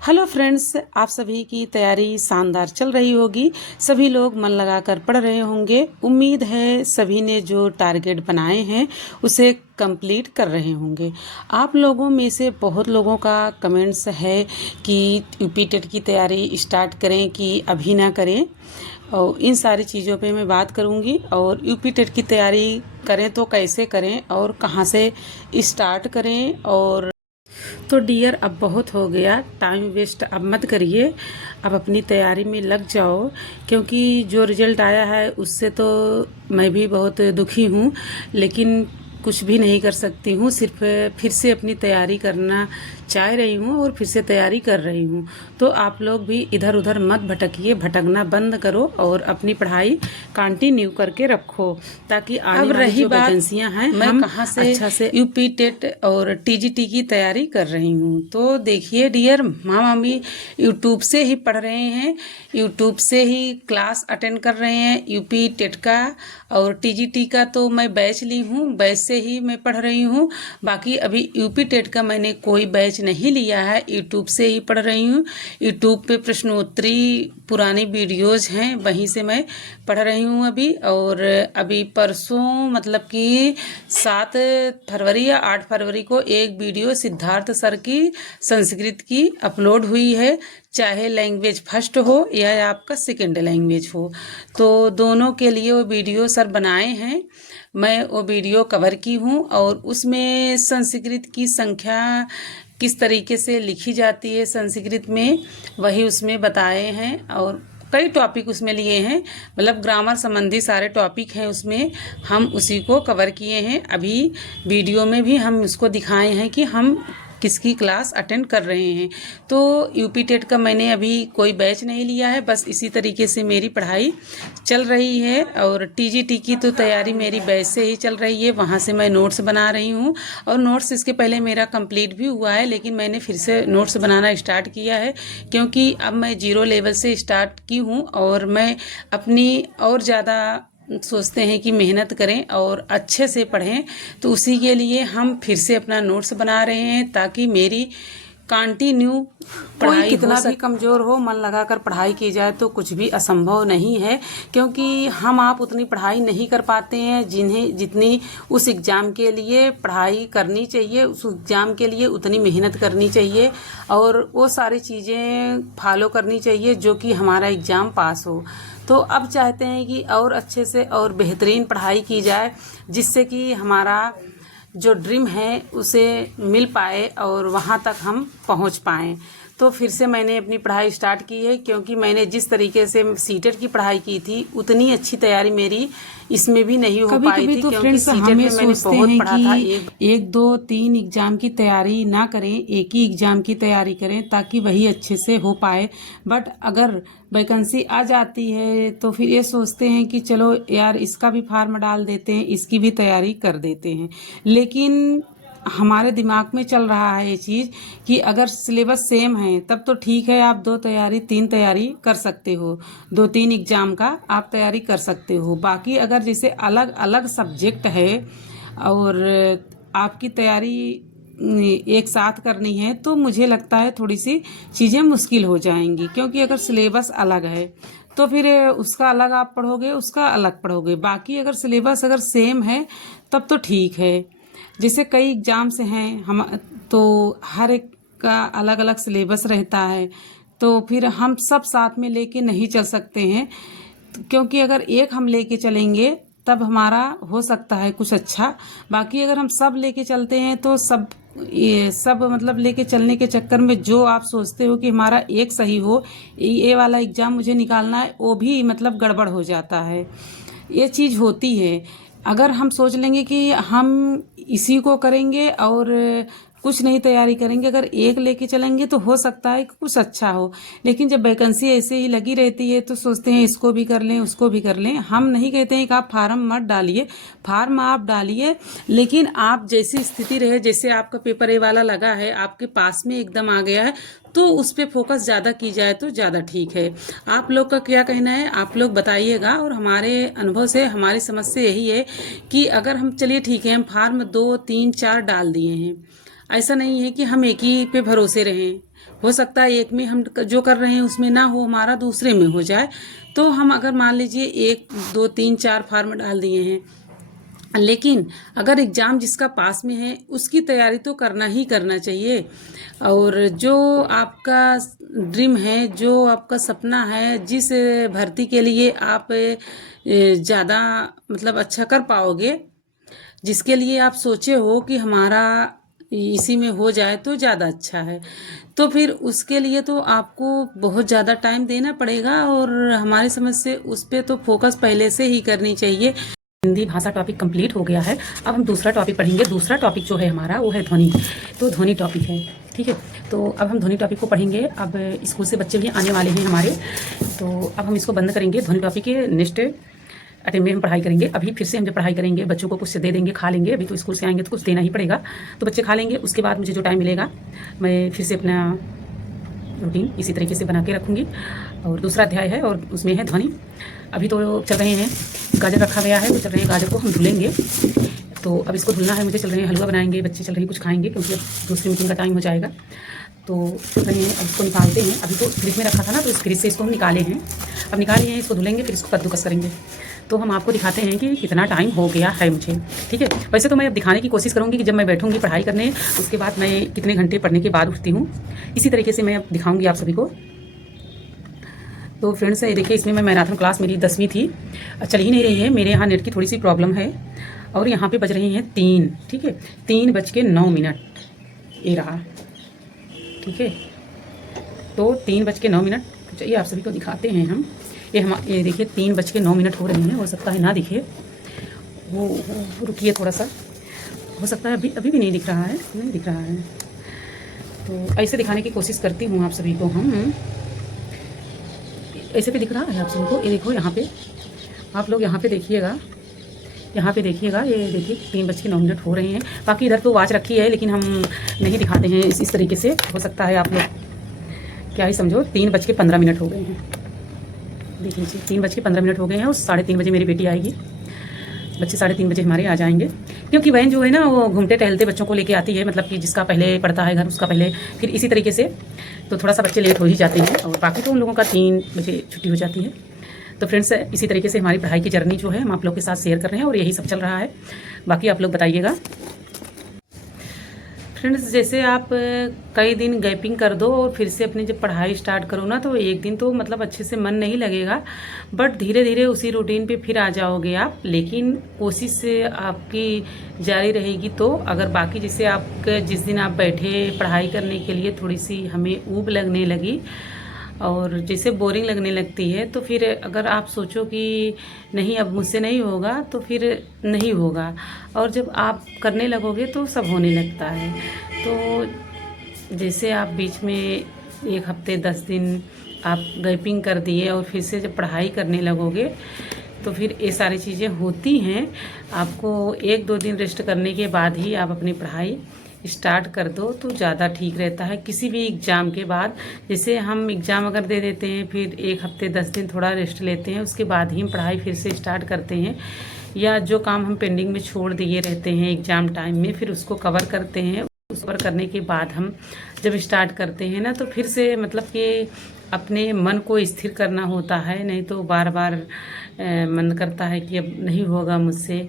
Hello friends, आप सभी की तैयारी शानदार चल रही होगी। सभी लोग मन लगाकर पढ़ रहे होंगे। उम्मीद है सभी ने जो टारगेट बनाए हैं उसे कंप्लीट कर रहे होंगे। आप लोगों में से बहुत लोगों का कमेंट्स है कि यूपी टेट की तैयारी स्टार्ट करें कि अभी ना करें, और इन सारी चीज़ों पे मैं बात करूंगी। और यूपी टेट की तैयारी करें तो कैसे करें और कहाँ से स्टार्ट करें। और तो डियर, अब बहुत हो गया, टाइम वेस्ट अब मत करिए, अब अपनी तैयारी में लग जाओ। क्योंकि जो रिजल्ट आया है उससे तो मैं भी बहुत दुखी हूँ, लेकिन कुछ भी नहीं कर सकती हूँ। सिर्फ फिर से अपनी तैयारी करना चाह रही हूँ और फिर से तैयारी कर रही हूँ। तो आप लोग भी इधर उधर मत भटकिए, भटकना बंद करो और अपनी पढ़ाई कंटिन्यू करके रखो, ताकि आने वाली जो वैकेंसियाँ हैं हम कहाँ से अच्छा से यूपी टेट और टीजीटी की तैयारी कर रही हूँ। तो देखिए डियर, मामी यूट्यूब से ही पढ़ रहे हैं, यूट्यूब से ही क्लास अटेंड कर रहे हैं। यूपी टेट का और टीजीटी का तो मैं बैच ली हूँ, बैच से ही मैं पढ़ रही हूँ। बाकी अभी यूपी टेट का मैंने कोई बैच नहीं लिया है, यूट्यूब से ही पढ़ रही हूँ। यूट्यूब पे प्रश्नोत्तरी पुरानी वीडियोज हैं, वहीं से मैं पढ़ रही हूँ अभी। और अभी परसों मतलब कि 7 फरवरी या 8 फरवरी को एक वीडियो सिद्धार्थ सर की संस्कृत की अपलोड हुई है। चाहे लैंग्वेज फर्स्ट हो या आपका सेकेंड लैंग्वेज हो, तो दोनों के लिए वो वीडियो सर बनाए हैं। मैं वो वीडियो कवर की हूँ और उसमें संस्कृत की संख्या किस तरीके से लिखी जाती है संस्कृत में, वही उसमें बताए हैं। और कई टॉपिक उसमें लिए हैं, मतलब ग्रामर संबंधी सारे टॉपिक हैं उसमें, हम उसी को कवर किए हैं। अभी वीडियो में भी हम उसको दिखाए हैं कि हम किसकी क्लास अटेंड कर रहे हैं। तो यूपी टेट का मैंने अभी कोई बैच नहीं लिया है, बस इसी तरीके से मेरी पढ़ाई चल रही है। और टीजीटी की तो तैयारी मेरी बैच से ही चल रही है, वहाँ से मैं नोट्स बना रही हूँ। और नोट्स इसके पहले मेरा कंप्लीट भी हुआ है, लेकिन मैंने फिर से नोट्स बनाना स्टार्ट किया है, क्योंकि अब मैं जीरो लेवल से स्टार्ट की हूँ और मैं अपनी और ज़्यादा सोचते हैं कि मेहनत करें और अच्छे से पढ़ें। तो उसी के लिए हम फिर से अपना नोट्स बना रहे हैं, ताकि मेरी कंटिन्यू पढ़ाई कितना भी कमज़ोर हो, मन लगाकर पढ़ाई की जाए तो कुछ भी असंभव नहीं है। क्योंकि हम आप उतनी पढ़ाई नहीं कर पाते हैं जितनी उस एग्ज़ाम के लिए पढ़ाई करनी चाहिए, उस एग्ज़ाम के लिए उतनी मेहनत करनी चाहिए और वो सारी चीज़ें फॉलो करनी चाहिए जो कि हमारा एग्ज़ाम पास हो। तो अब चाहते हैं कि और अच्छे से और बेहतरीन पढ़ाई की जाए, जिससे कि हमारा जो ड्रीम है उसे मिल पाए और वहाँ तक हम पहुँच पाएँ। तो फिर से मैंने अपनी पढ़ाई स्टार्ट की है, क्योंकि मैंने जिस तरीके से सीटेट की पढ़ाई की थी उतनी अच्छी तैयारी मेरी इसमें भी नहीं हो पाई थी। तो क्योंकि सीटेट में मैंने बहुत पढ़ा था, एक दो तीन एग्जाम की तैयारी ना करें, एक ही एग्जाम की तैयारी करें, ताकि वही अच्छे से हो पाए। बट अगर वैकेंसी आ जाती है तो फिर ये सोचते हैं कि चलो यार इसका भी फार्म डाल देते हैं, इसकी भी तैयारी कर देते हैं। लेकिन हमारे दिमाग में चल रहा है ये चीज़ कि अगर सिलेबस सेम है तब तो ठीक है, आप 2 तैयारी 3 तैयारी कर सकते हो, 2-3 एग्जाम का आप तैयारी कर सकते हो। बाकी अगर जैसे अलग अलग सब्जेक्ट है और आपकी तैयारी एक साथ करनी है, तो मुझे लगता है थोड़ी सी चीज़ें मुश्किल हो जाएंगी। क्योंकि अगर सिलेबस अलग है तो फिर उसका अलग आप पढ़ोगे, उसका अलग पढ़ोगे। बाकी अगर सिलेबस अगर सेम है तब तो ठीक है। जैसे कई एग्जाम्स हैं हम, तो हर एक का अलग अलग सिलेबस रहता है, तो फिर हम सब साथ में लेके नहीं चल सकते हैं। क्योंकि अगर एक हम लेके चलेंगे तब हमारा हो सकता है कुछ अच्छा। बाकी अगर हम सब लेके चलते हैं तो ये सब मतलब लेके चलने के चक्कर में जो आप सोचते हो कि हमारा एक सही हो, ये वाला एग्ज़ाम मुझे निकालना है, वो भी मतलब गड़बड़ हो जाता है। ये चीज़ होती है। अगर हम सोच लेंगे कि हम इसी को करेंगे और कुछ नहीं तैयारी करेंगे, अगर एक लेके चलेंगे तो हो सकता है कि कुछ अच्छा हो। लेकिन जब वैकेंसी ऐसे ही लगी रहती है तो सोचते हैं इसको भी कर लें, उसको भी कर लें। हम नहीं कहते हैं कि आप फार्म मत डालिए, फार्म आप डालिए, लेकिन आप जैसी स्थिति रहे, जैसे आपका पेपर ए वाला लगा है, आपके पास में एकदम आ गया है, तो उस पर फोकस ज़्यादा की जाए तो ज़्यादा ठीक है। आप लोग का क्या कहना है, आप लोग बताइएगा। और हमारे अनुभव से, हमारी समझ से यही है कि अगर हम, चलिए ठीक है, हम फार्म 2 3 4 डाल दिए हैं, ऐसा नहीं है कि हम एक ही पे भरोसे रहें। हो सकता है एक में हम जो कर रहे हैं उसमें ना हो, हमारा दूसरे में हो जाए। तो हम अगर मान लीजिए 1 2 3 4 फॉर्म डाल दिए हैं, लेकिन अगर एग्ज़ाम जिसका पास में है उसकी तैयारी तो करना ही करना चाहिए। और जो आपका ड्रीम है, जो आपका सपना है, जिस भर्ती के लिए आप ज़्यादा मतलब अच्छा कर पाओगे, जिसके लिए आप सोचे हो कि हमारा इसी में हो जाए तो ज़्यादा अच्छा है, तो फिर उसके लिए तो आपको बहुत ज़्यादा टाइम देना पड़ेगा। और हमारी समझ से उस पर तो फोकस पहले से ही करनी चाहिए। हिंदी भाषा टॉपिक कंप्लीट हो गया है। अब हम दूसरा टॉपिक पढ़ेंगे। दूसरा टॉपिक जो है हमारा वो है ध्वनि। तो ध्वनि टॉपिक है, ठीक है। तो अब हम ध्वनि टॉपिक को पढ़ेंगे। अब स्कूल से बच्चे भी आने वाले हैं हमारे, तो अब हम इसको बंद करेंगे। ध्वनि टॉपिक के नेक्स्ट अटेम्प्ट में हम पढ़ाई करेंगे। अभी फिर से हम जब पढ़ाई करेंगे, बच्चों को कुछ दे देंगे, खा लेंगे। अभी तो स्कूल से आएंगे तो कुछ देना ही पड़ेगा, तो बच्चे खा लेंगे। उसके बाद मुझे जो टाइम मिलेगा मैं फिर से अपना रूटीन इसी तरीके से बना के रखूँगी। और दूसरा अध्याय है और उसमें है ध्वनि। अभी तो चल रहे हैं, गाजर रखा गया है, तो चल रहे हैं गाजर को हम धुलेंगे। तो अब इसको धुलना है मुझे। चल रहे हैं हलवा बनाएंगे, बच्चे चल रहे हैं कुछ खाएंगे, क्योंकि अब दूसरी मीटिंग का टाइम हो जाएगा। तो चल रहे हैं, अब इसको निकालते हैं। अभी तो फ्रिज में रखा था ना, तो इस फ्रिज से इसको हम निकाले हैं। अब निकाले हैं, इसको धुलेंगे, फिर इसको कद्दूकस करेंगे। तो हम आपको दिखाते हैं कि कितना टाइम हो गया है मुझे, ठीक है। वैसे तो मैं अब दिखाने की कोशिश करूँगी कि जब मैं बैठूँगी पढ़ाई करने, उसके बाद मैं कितने घंटे पढ़ने के बाद उठती हूँ, इसी तरीके से मैं अब दिखाऊँगी आप सभी को। तो फ्रेंड्स ये देखिए, इसमें मैं मैराथन क्लास मेरी 10वीं थी, चल ही नहीं रही है। मेरे यहाँ नेट की थोड़ी सी प्रॉब्लम है। और यहाँ पे बज रही हैं 3, ठीक है, 3:09 ये रहा, ठीक है। तो 3:09, चलिए आप सभी को दिखाते हैं हम। ये देखिए 3:09 हो रहे हैं। हो सकता है ना दिखे, वो रुकिए थोड़ा सा, हो सकता है अभी भी नहीं दिख रहा है, नहीं दिख रहा है। तो ऐसे दिखाने की कोशिश करती हूँ आप सभी को। हम ऐसे पे दिख रहा है आप सभी को। ये देखो यहाँ पे, आप लोग यहाँ पे देखिएगा, यहाँ पे देखिएगा। ये देखिए 3:09 हो रहे हैं। बाकी इधर तो वॉच रखी है, लेकिन हम नहीं दिखाते हैं इस तरीके से। हो सकता है आप लोग क्या ही समझो। 3:15 हो गए हैं। देख लीजिए 3:15 हो गए हैं। और 3:30 बजे मेरी बेटी आएगी। बच्चे 3:30 बजे हमारे आ जाएंगे, क्योंकि बहन जो है ना वो घूमते टहलते बच्चों को लेके आती है। मतलब कि जिसका पहले पड़ता है घर उसका पहले, फिर इसी तरीके से तो थोड़ा सा बच्चे लेट हो ही जाते हैं। और बाकी तो उन लोगों का 3 बजे छुट्टी हो जाती है। तो फ्रेंड्स इसी तरीके से हमारी पढ़ाई की जर्नी जो है हम आप लोग के साथ शेयर कर रहे हैं, और यही सब चल रहा है। बाकी आप लोग बताइएगा। फ्रेंड्स जैसे आप कई दिन गैपिंग कर दो और फिर से अपनी जब पढ़ाई स्टार्ट करो ना, तो एक दिन तो मतलब अच्छे से मन नहीं लगेगा, बट धीरे धीरे उसी रूटीन पे फिर आ जाओगे आप। लेकिन कोशिश से आपकी जारी रहेगी। तो अगर बाकी जैसे आप जिस दिन आप बैठे पढ़ाई करने के लिए, थोड़ी सी हमें ऊब लगने लगी और जैसे बोरिंग लगने लगती है, तो फिर अगर आप सोचो कि नहीं अब मुझसे नहीं होगा, तो फिर नहीं होगा। और जब आप करने लगोगे तो सब होने लगता है। तो जैसे आप बीच में 1 हफ्ते 10 दिन आप गैपिंग कर दिए और फिर से जब पढ़ाई करने लगोगे, तो फिर ये सारी चीज़ें होती हैं। आपको 1-2 दिन रेस्ट करने के बाद ही आप अपनी पढ़ाई स्टार्ट कर दो तो ज़्यादा ठीक रहता है। किसी भी एग्ज़ाम के बाद, जैसे हम एग्ज़ाम अगर दे देते हैं, फिर 1 हफ्ते 10 दिन थोड़ा रेस्ट लेते हैं, उसके बाद ही हम पढ़ाई फिर से स्टार्ट करते हैं। या जो काम हम पेंडिंग में छोड़ दिए रहते हैं एग्ज़ाम टाइम में, फिर उसको कवर करते हैं। उस कवर करने के बाद हम जब स्टार्ट करते हैं ना, तो फिर से मतलब कि अपने मन को स्थिर करना होता है। नहीं तो बार बार मन करता है कि अब नहीं होगा मुझसे,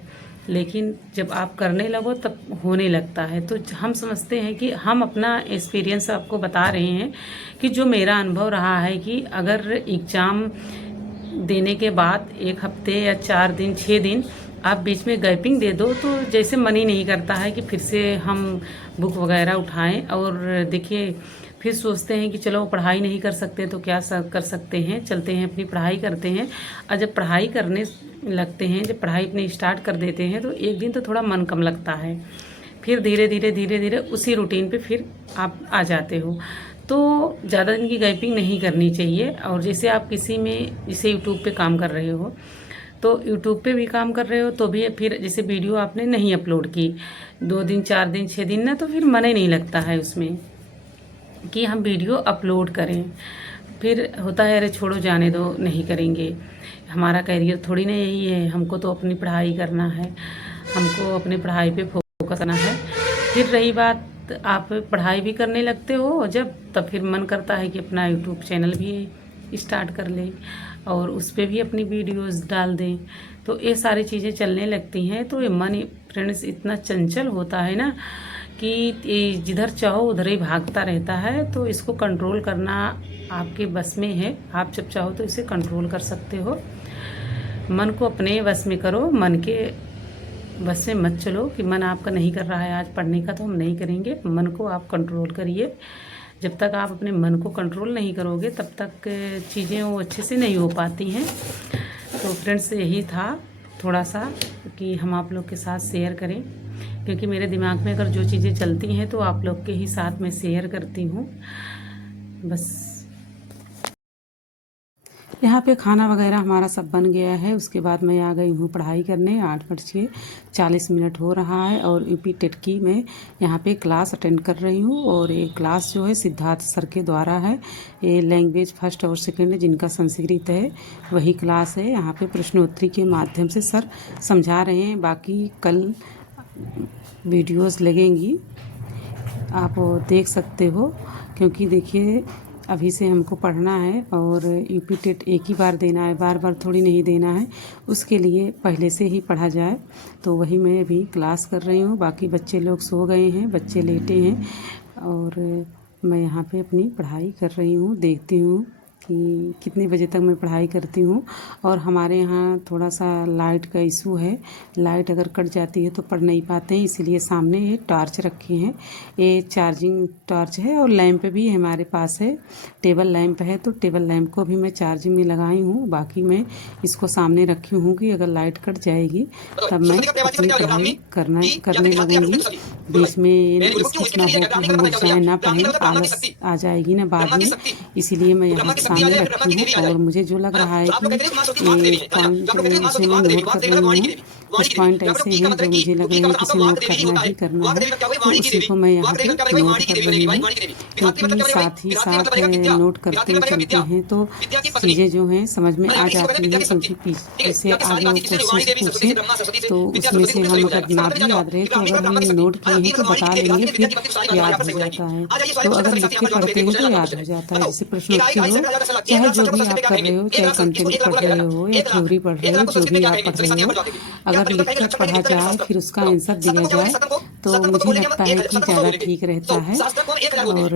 लेकिन जब आप करने लगो तब होने लगता है। तो हम समझते हैं कि हम अपना एक्सपीरियंस आपको बता रहे हैं कि जो मेरा अनुभव रहा है कि अगर एग्ज़ाम देने के बाद 1 हफ्ते या 4 दिन 6 दिन आप बीच में गैपिंग दे दो, तो जैसे मन ही नहीं करता है कि फिर से हम बुक वगैरह उठाएं। और देखिए फिर सोचते हैं कि चलो पढ़ाई नहीं कर सकते तो क्या कर सकते हैं, चलते हैं अपनी पढ़ाई करते हैं। और जब पढ़ाई करने लगते हैं, जब पढ़ाई अपनी स्टार्ट कर देते हैं, तो एक दिन तो थोड़ा मन कम लगता है, फिर धीरे धीरे उसी रूटीन पे फिर आप आ जाते हो। तो ज़्यादा दिन की गैपिंग नहीं करनी चाहिए। और जैसे आप किसी में जैसे यूट्यूब पे काम कर रहे हो, तो यूट्यूब पे भी काम कर रहे हो तो भी फिर जैसे वीडियो आपने नहीं अपलोड की 2 दिन 4 दिन 6 दिन ना, तो फिर मन ही नहीं लगता है उसमें कि हम वीडियो अपलोड करें। फिर होता है अरे छोड़ो जाने दो, नहीं करेंगे, हमारा करियर थोड़ी ना यही है, हमको तो अपनी पढ़ाई करना है, हमको अपनी पढ़ाई पे फोकस करना है। फिर रही बात तो आप पढ़ाई भी करने लगते हो जब, तब फिर मन करता है कि अपना यूट्यूब चैनल भी स्टार्ट कर लें और उस पर भी अपनी वीडियोस डाल दें। तो ये सारी चीज़ें चलने लगती हैं। तो ये मन फ्रेंड्स इतना चंचल होता है ना कि जिधर चाहो उधर ही भागता रहता है। तो इसको कंट्रोल करना आपके बस में है। आप जब चाहो तो इसे कंट्रोल कर सकते हो। मन को अपने बस में करो, मन के बस में मत चलो कि मन आपका नहीं कर रहा है आज पढ़ने का तो हम नहीं करेंगे। मन को आप कंट्रोल करिए। जब तक आप अपने मन को कंट्रोल नहीं करोगे तब तक चीज़ें वो अच्छे से नहीं हो पाती हैं। तो फ्रेंड्स यही था थोड़ा सा कि हम आप लोग के साथ शेयर करें, क्योंकि मेरे दिमाग में अगर जो चीज़ें चलती हैं तो आप लोग के ही साथ में शेयर करती हूँ बस। यहाँ पे खाना वगैरह हमारा सब बन गया है। उसके बाद मैं आ गई हूँ पढ़ाई करने। 8:40 हो रहा है और यूपी टेट की मैं यहाँ पे क्लास अटेंड कर रही हूँ। और ये क्लास जो है सिद्धार्थ सर के द्वारा है। ये लैंग्वेज फर्स्ट और सेकंड जिनका संस्कृत है वही क्लास है। यहाँ पे प्रश्नोत्तरी के माध्यम से सर समझा रहे हैं। बाकी कल वीडियोज़ लगेंगी, आप देख सकते हो, क्योंकि देखिए अभी से हमको पढ़ना है और यूपी टेट एक ही बार देना है, बार बार थोड़ी नहीं देना है। उसके लिए पहले से ही पढ़ा जाए। तो वही मैं अभी क्लास कर रही हूँ। बाकी बच्चे लोग सो गए हैं, बच्चे लेटे हैं और मैं यहाँ पे अपनी पढ़ाई कर रही हूँ। देखती हूँ कि कितने बजे तक मैं पढ़ाई करती हूँ। और हमारे यहाँ थोड़ा सा लाइट का इशू है। लाइट अगर कट जाती है तो पढ़ नहीं पाते हैं, इसीलिए सामने ये टॉर्च रखे हैं। ये चार्जिंग टॉर्च है और लैंप भी हमारे पास है, टेबल लैंप है। तो टेबल लैंप को भी मैं चार्जिंग में लगाई हूँ। बाकी मैं इसको सामने रखी हूँ कि अगर लाइट कट जाएगी तब मैं अपनी पढ़ाई करने लगूँगी। बीच में स्किप ना हो कि हम रुक जाए, ना पढ़ें, आलस आ जाएगी ना बाद में। इसीलिए मैं यहाँ सामने रखी हूँ। और मुझे जो लग रहा है कि ये पॉइंट इसे मैं नोट कर रही हूँ। कुछ पॉइंट ऐसे हैं जो मुझे लग रहे हैं कि इसे नोट करना ही करना है, तो उसी को मैं यहाँ पे नोट कर रही हूँ। क्योंकि साथ ही साथ नोट करते चलते हैं तो चीज़ें जो हैं समझ में आ जाती हैं। क्योंकि पीछे से आगे वो क्वेश्चन पूछे तो उसमें से हम अगर ना भी याद रहे तो अगर हम नोट किए हैं तो बता लेंगे, फिर याद हो जाता है। तो अगर लिख के पढ़ते हैं तो याद हो जाता है। जैसे प्रश्नोत्तरी हो, चाहे जो भी आप कर रहे हो, चाहे कंटेंट पढ़ रहे हो या थ्योरी पढ़ रहे हो, जो भी आप पढ़ रहे हो, अगर लिख कर पढ़ा जाए फिर उसका आंसर दिया जाए तो मुझे लगता है कि ज़्यादा ठीक रहता है। और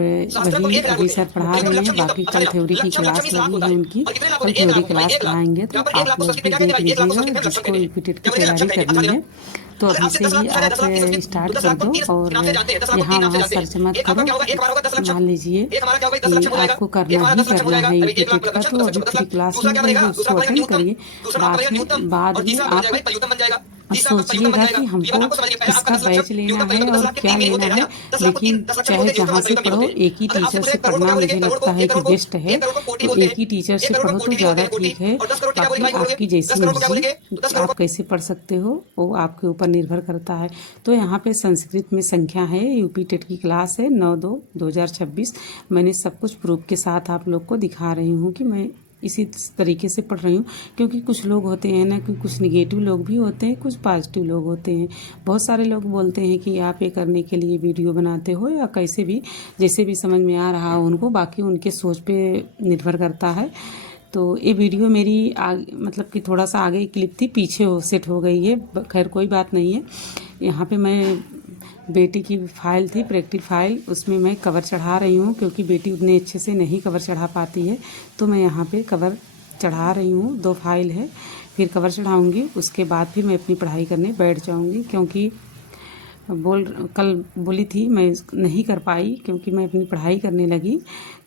वही अभी सर पढ़ा रहे हैं। बाकी कल थ्योरी की क्लास लगी है उनकी, कल थ्योरी क्लास पढ़ाएंगे तो आप लोग भी देख लीजिएगा जिसको यूपी टेट की तैयारी करनी है। तो अभी से ही आप स्टार्ट कर दो और यहाँ वहाँ सर्च मत करो। मान लीजिए कि आपको करना ही करना है यूपी टेट का, तो अभी फ्री क्लास में है उसको अटेंड करिए। बाद में आप सोचिएगा कि हमको किसका बैच लेना है और क्या लेना है। लेकिन चाहे जहाँ से पढ़ो, एक ही टीचर से पढ़ना मुझे लगता है कि बेस्ट है। तो एक ही टीचर से पढ़ो तो ज़्यादा ठीक है। बाकी आपकी जैसी मर्जी, आप कैसे पढ़ सकते हो वो आपके ऊपर निर्भर करता है। तो यहाँ पे संस्कृत में संख्या है, यूपी टेट की क्लास है 9/2/2026। मैंने सब कुछ प्रूफ के साथ आप लोग को दिखा रही हूँ कि मैं इसी तरीके से पढ़ रही हूँ। क्योंकि कुछ लोग होते हैं ना कि कुछ निगेटिव लोग भी होते हैं, कुछ पॉजिटिव लोग होते हैं। बहुत सारे लोग बोलते हैं कि आप ये करने के लिए वीडियो बनाते हो या कैसे भी, जैसे भी समझ में आ रहा हो उनको, बाकी उनके सोच पे निर्भर करता है। तो ये वीडियो मेरी मतलब कि थोड़ा सा आगे क्लिप थी, पीछे सेट हो गई है। खैर कोई बात नहीं है। यहाँ पे मैं बेटी की फाइल थी, प्रैक्टिस फाइल, उसमें मैं कवर चढ़ा रही हूँ। क्योंकि बेटी उतने अच्छे से नहीं कवर चढ़ा पाती है, तो मैं यहाँ पे कवर चढ़ा रही हूँ। 2 फाइल है, फिर कवर चढ़ाऊँगी, उसके बाद फिर मैं अपनी पढ़ाई करने बैठ जाऊँगी। क्योंकि कल बोली थी मैं नहीं कर पाई, क्योंकि मैं अपनी पढ़ाई करने लगी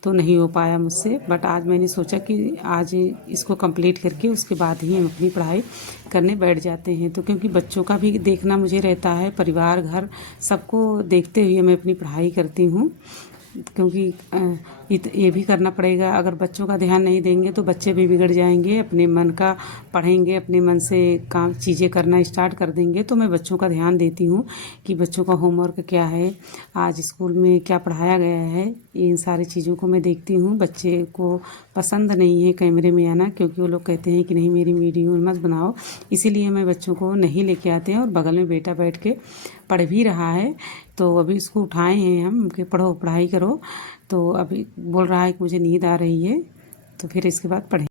तो नहीं हो पाया मुझसे। बट आज मैंने सोचा कि आज इसको कंप्लीट करके उसके बाद ही हम अपनी पढ़ाई करने बैठ जाते हैं। तो क्योंकि बच्चों का भी देखना मुझे रहता है, परिवार घर सबको देखते हुए मैं अपनी पढ़ाई करती हूँ। क्योंकि ये भी करना पड़ेगा। अगर बच्चों का ध्यान नहीं देंगे तो बच्चे भी बिगड़ जाएंगे, अपने मन का पढ़ेंगे, अपने मन से काम चीज़ें करना स्टार्ट कर देंगे। तो मैं बच्चों का ध्यान देती हूँ कि बच्चों का होमवर्क क्या है, आज स्कूल में क्या पढ़ाया गया है, इन सारी चीज़ों को मैं देखती हूँ। बच्चे को पसंद नहीं है कैमरे में आना, क्योंकि वो लोग कहते हैं कि नहीं मेरी वीडियो मत बनाओ, इसीलिए मैं बच्चों को नहीं लेके आते हैं। और बगल में बेटा बैठ के पढ़ भी रहा है, तो अभी इसको उठाए हैं हम कि पढ़ो, पढ़ाई करो। तो अभी बोल रहा है कि मुझे नींद आ रही है, तो फिर इसके बाद पढ़ें।